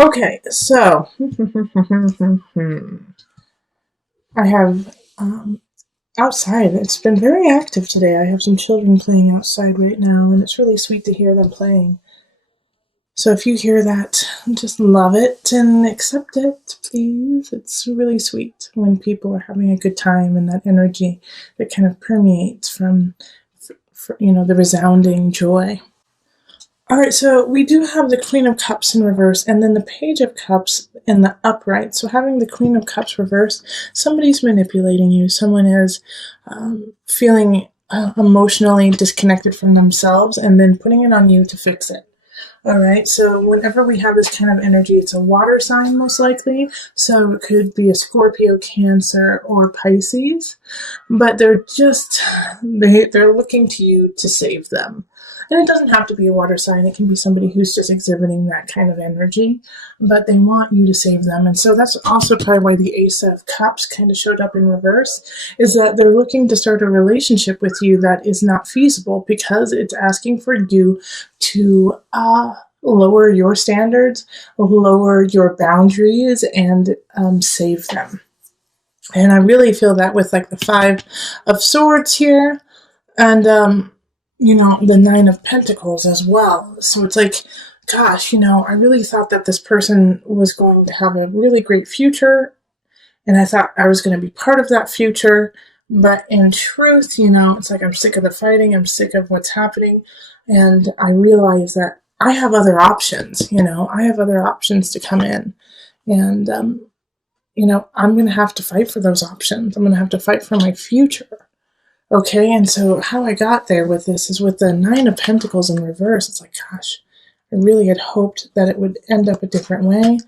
Okay, so I have outside. It's been very active today. I have some children playing outside right now, and it's really sweet to hear them playing. So if you hear that, just love it and accept it, please. It's really sweet when people are having a good time and that energy that kind of permeates from, the resounding joy. All right, so we do have the Queen of Cups in reverse and then the Page of Cups in the upright. So having the Queen of Cups reverse, somebody's manipulating you. Someone is feeling emotionally disconnected from themselves and then putting it on you to fix it. All right, so whenever we have this kind of energy, it's a water sign most likely. So it could be a Scorpio, Cancer, or Pisces, but they're looking to you to save them. And it doesn't have to be a water sign. It can be somebody who's just exhibiting that kind of energy, but they want you to save them. And so that's also part of why the Ace of Cups kind of showed up in reverse, is that they're looking to start a relationship with you that is not feasible because it's asking for you to lower your standards, lower your boundaries, and save them. And I really feel that with like the Five of Swords here, and the Nine of Pentacles as well. So it's like, gosh, I really thought that this person was going to have a really great future, and I thought I was going to be part of that future. But in truth, it's like I'm sick of the fighting, I'm sick of what's happening, and I realize that I have other options. I have other options to come in, and I'm going to have to fight for those options. I'm going to have to fight for my future. Okay, and so how I got there with this is with the Nine of Pentacles in reverse. It's like, gosh, I really had hoped that it would end up a different way,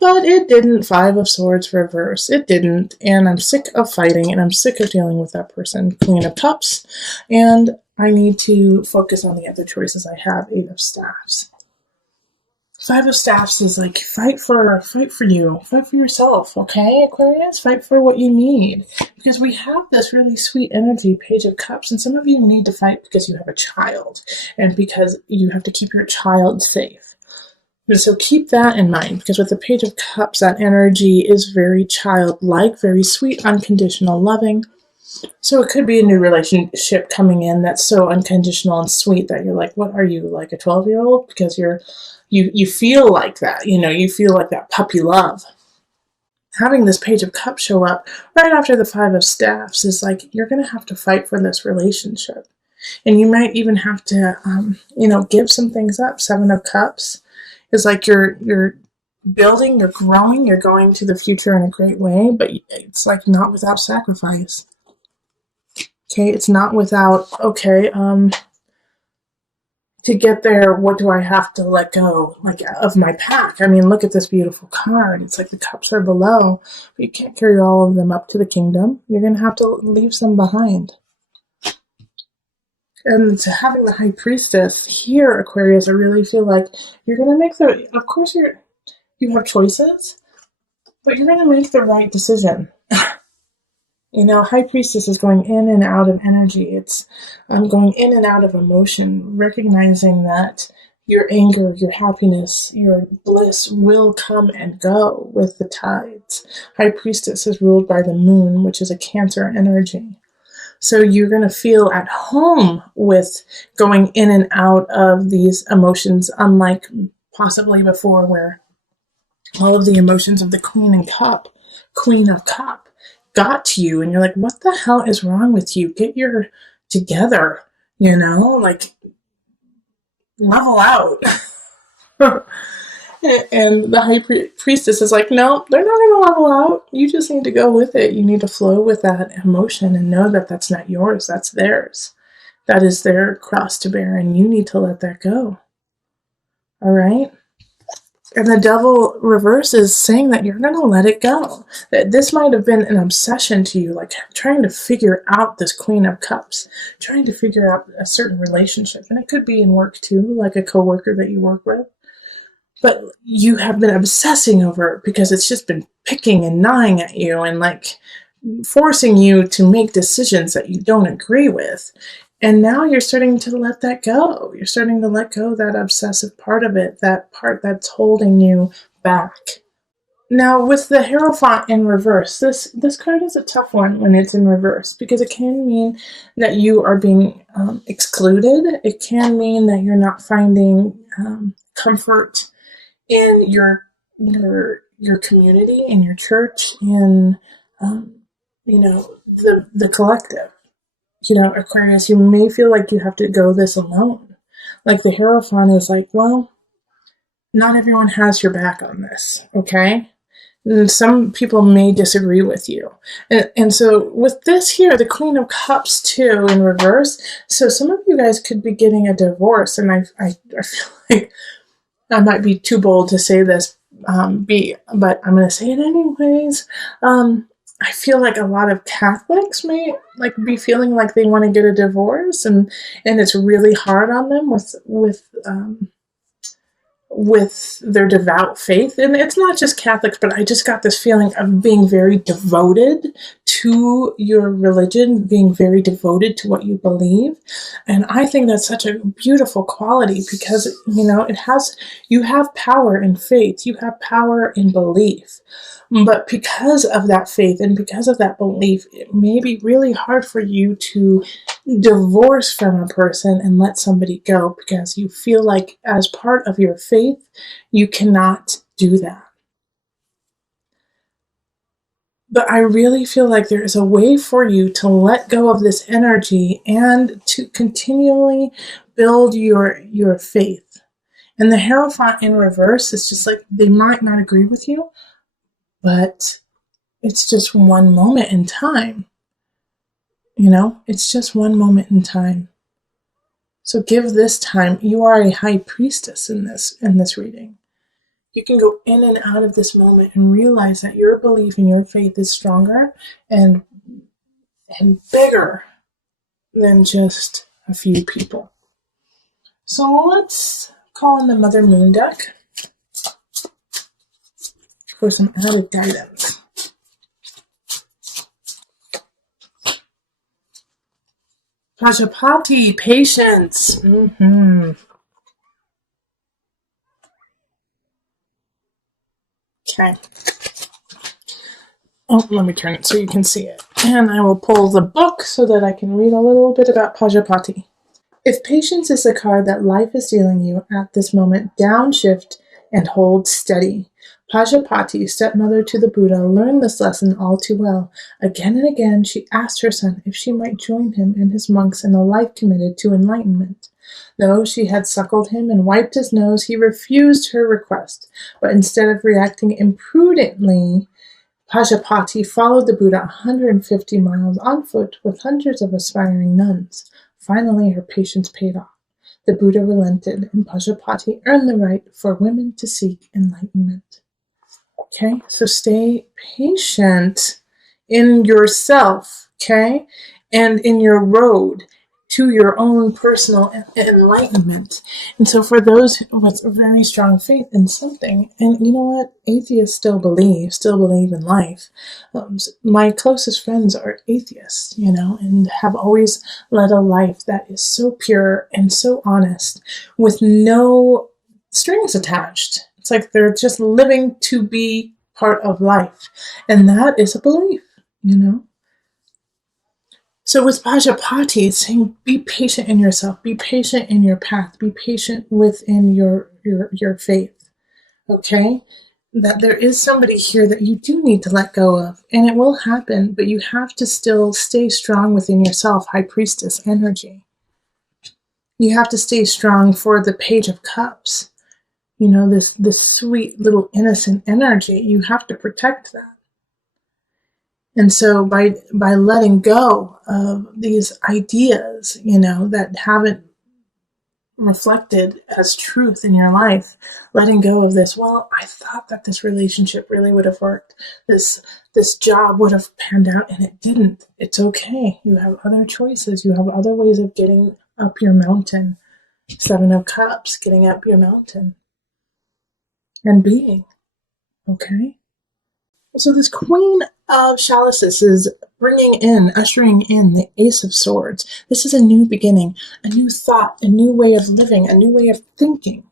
but it didn't. Five of Swords reverse. It didn't, and I'm sick of fighting, and I'm sick of dealing with that person. Queen of Cups, and I need to focus on the other choices I have. Eight of Staffs. Five of Staffs is like, fight for you, fight for yourself, okay, Aquarius? Fight for what you need. Because we have this really sweet energy, Page of Cups, and some of you need to fight because you have a child, and because you have to keep your child safe. So keep that in mind, because with the Page of Cups, that energy is very childlike, very sweet, unconditional, loving. So it could be a new relationship coming in that's so unconditional and sweet that you're like, what are you, like a 12-year-old? Because you feel like that, you feel like that puppy love. Having this Page of Cups show up right after the Five of Staffs is like, you're going to have to fight for this relationship. And you might even have to, give some things up. Seven of Cups is like you're building, you're growing, you're going to the future in a great way, but it's like not without sacrifice. Okay, it's not without, to get there, what do I have to let go, like, of my pack? I mean, look at this beautiful card. It's like the cups are below, but you can't carry all of them up to the kingdom. You're going to have to leave some behind. And to having the High Priestess here, Aquarius, I really feel like you're going to make of course you have choices, but you're going to make the right decision. High Priestess is going in and out of energy. It's going in and out of emotion, recognizing that your anger, your happiness, your bliss will come and go with the tides. High Priestess is ruled by the moon, which is a Cancer energy. So you're going to feel at home with going in and out of these emotions, unlike possibly before, where all of the emotions of the Queen of Cup, got to you, and you're like, what the hell is wrong with you? Get your together, like, level out. And the High Priestess is like, no, they're not going to level out. You just need to go with it. You need to flow with that emotion and know that that's not yours, that's theirs. That is their cross to bear, and you need to let that go. All right? And the Devil reverse is saying that you're going to let it go. That this might have been an obsession to you, like trying to figure out this Queen of Cups, trying to figure out a certain relationship. And it could be in work too, like a coworker that you work with. But you have been obsessing over it because it's just been picking and gnawing at you and like forcing you to make decisions that you don't agree with. And now you're starting to let that go. You're starting to let go of that obsessive part of it, that part that's holding you back. Now, with the Hierophant in reverse, this card is a tough one when it's in reverse because it can mean that you are being excluded. It can mean that you're not finding comfort in your community, in your church, in the collective. Aquarius, you may feel like you have to go this alone. Like the Hierophant is like, well, not everyone has your back on this, okay? And some people may disagree with you. And so with this here, the Queen of Cups too in reverse, so some of you guys could be getting a divorce, and I feel like I might be too bold to say this, but I'm going to say it anyways. I feel like a lot of Catholics may be feeling like they want to get a divorce, and it's really hard on them with their devout faith. And it's not just Catholics, but I just got this feeling of being very devoted to your religion, being very devoted to what you believe. And I think that's such a beautiful quality because, you have power in faith, you have power in belief. But because of that faith and because of that belief, it may be really hard for you to divorce from a person and let somebody go because you feel like as part of your faith, you cannot do that. But I really feel like there is a way for you to let go of this energy and to continually build your faith. And the Hierophant in reverse is just like, they might not agree with you, but it's just one moment in time. It's just one moment in time. So give this time. You are a high priestess in this reading. You can go in and out of this moment and realize that your belief in your faith is stronger and bigger than just a few people. So let's call in the Mother Moon deck for some added guidance. Pajapati, patience. Okay. Oh, let me turn it so you can see it. And I will pull the book so that I can read a little bit about Pajapati. If patience is the card that life is dealing you at this moment, downshift and hold steady. Pajapati, stepmother to the Buddha, learned this lesson all too well. Again and again, she asked her son if she might join him and his monks in a life committed to enlightenment. Though she had suckled him and wiped his nose, he refused her request. But instead of reacting imprudently, Pajapati followed the Buddha 150 miles on foot with hundreds of aspiring nuns. Finally, her patience paid off. The Buddha relented, and Pajapati earned the right for women to seek enlightenment. Okay, so stay patient in yourself, okay, and in your road to your own personal enlightenment. And so for those with a very strong faith in something, and you know what, atheists still believe in life. My closest friends are atheists, and have always led a life that is so pure and so honest with no strings attached. It's like they're just living to be part of life. And that is a belief, So with Pajapati, it's saying be patient in yourself, be patient in your path, be patient within your faith, okay? That there is somebody here that you do need to let go of, and it will happen, but you have to still stay strong within yourself, High Priestess energy. You have to stay strong for the Page of Cups. This sweet little innocent energy, you have to protect that. And so by letting go of these ideas, that haven't reflected as truth in your life, letting go of this, well, I thought that this relationship really would have worked. This job would have panned out, and it didn't. It's okay. You have other choices. You have other ways of getting up your mountain. Seven of Cups, getting up your mountain. And being, okay? So this Queen of Chalices is ushering in the Ace of Swords. This is a new beginning, a new thought, a new way of living, a new way of thinking,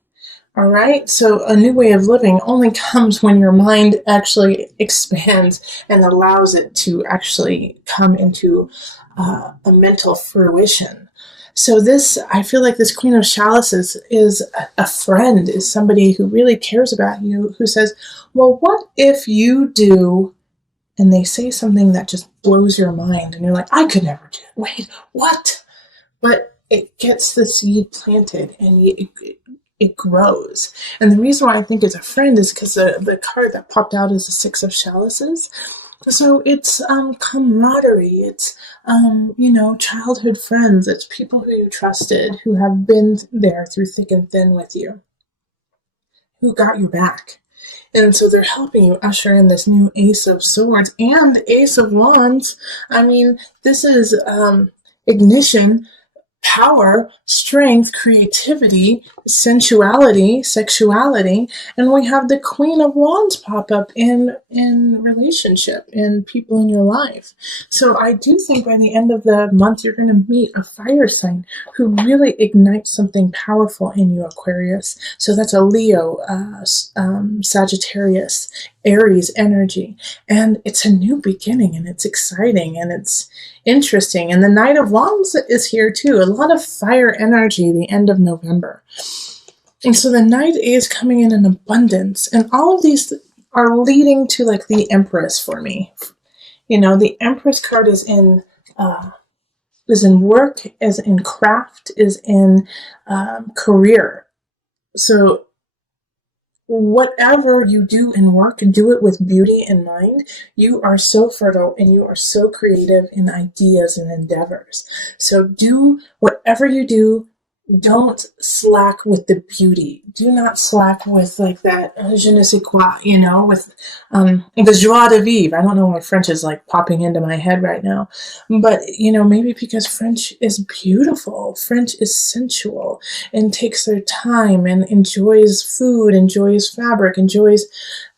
All right. So a new way of living only comes when your mind actually expands and allows it to actually come into a mental fruition. So this, I feel like this Queen of Chalices is a friend, is somebody who really cares about you, who says, well, what if you do, and they say something that just blows your mind, and you're like, I could never do it. Wait, what? But it gets the seed planted, and it grows. And the reason why I think it's a friend is because the card that popped out is the Six of Chalices. So it's camaraderie. It's childhood friends. It's people who you trusted, who have been there through thick and thin with you, who got you back. And so they're helping you usher in this new Ace of Swords and Ace of Wands. I mean, this is ignition, power, strength, creativity, sensuality, sexuality, and we have the Queen of Wands pop up in relationship, in people in your life. So I do think by the end of the month you're going to meet a fire sign who really ignites something powerful in you, Aquarius. So that's a Leo, Sagittarius, Aries energy, and it's a new beginning, and it's exciting, and it's interesting. And the Knight of Wands is here too. A lot of fire energy the end of November. And so the Knight is coming in abundance. And all of these are leading to like the Empress for me. You know, the Empress card is in work, is in craft, is in career. So whatever you do in work, do it with beauty in mind. You are so fertile and you are so creative in ideas and endeavors. So do whatever you do. Don't slack with the beauty. Do not slack with like that je ne sais quoi, with the joie de vivre. I don't know why French is like popping into my head right now. But, maybe because French is beautiful. French is sensual and takes their time and enjoys food, enjoys fabric, enjoys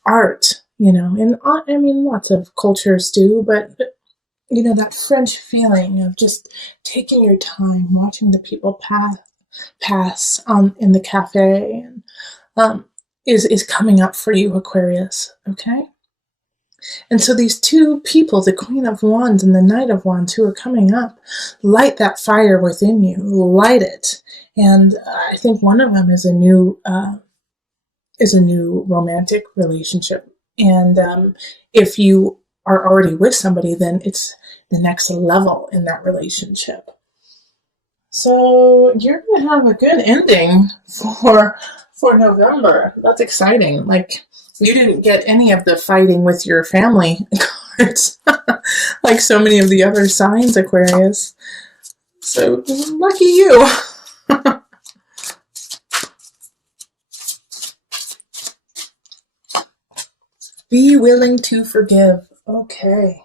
art, and I mean, lots of cultures do, but that French feeling of just taking your time, watching the people pass in the cafe, and is coming up for you, Aquarius. Okay. And so these two people, the Queen of Wands and the Knight of Wands, who are coming up, light that fire within you, light it. And I think one of them is a new romantic relationship. And if you are already with somebody, then it's the next level in that relationship. So you're going to have a good ending for November. That's exciting. Like, you didn't get any of the fighting with your family cards like so many of the other signs, Aquarius. So lucky you. Be willing to forgive. Okay.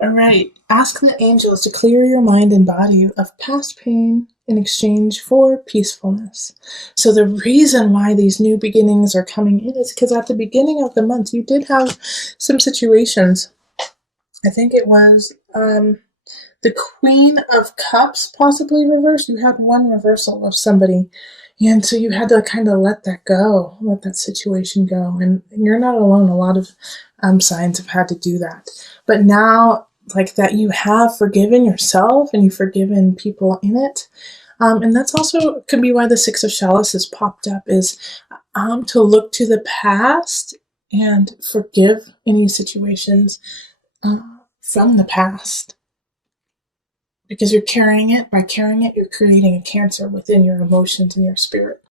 All right. Ask the angels to clear your mind and body of past pain in exchange for peacefulness. So the reason why these new beginnings are coming in is because at the beginning of the month, you did have some situations. I think it was the Queen of Cups possibly reversed. You had one reversal of somebody. And so you had to kind of let that go, let that situation go. And you're not alone. A lot of signs have had to do that. But now, like that, you have forgiven yourself and you've forgiven people in it. And that's also could be why the Six of Chalices popped up, is to look to the past and forgive any situations from the past. Because you're carrying it. By carrying it, you're creating a cancer within your emotions and your spirit.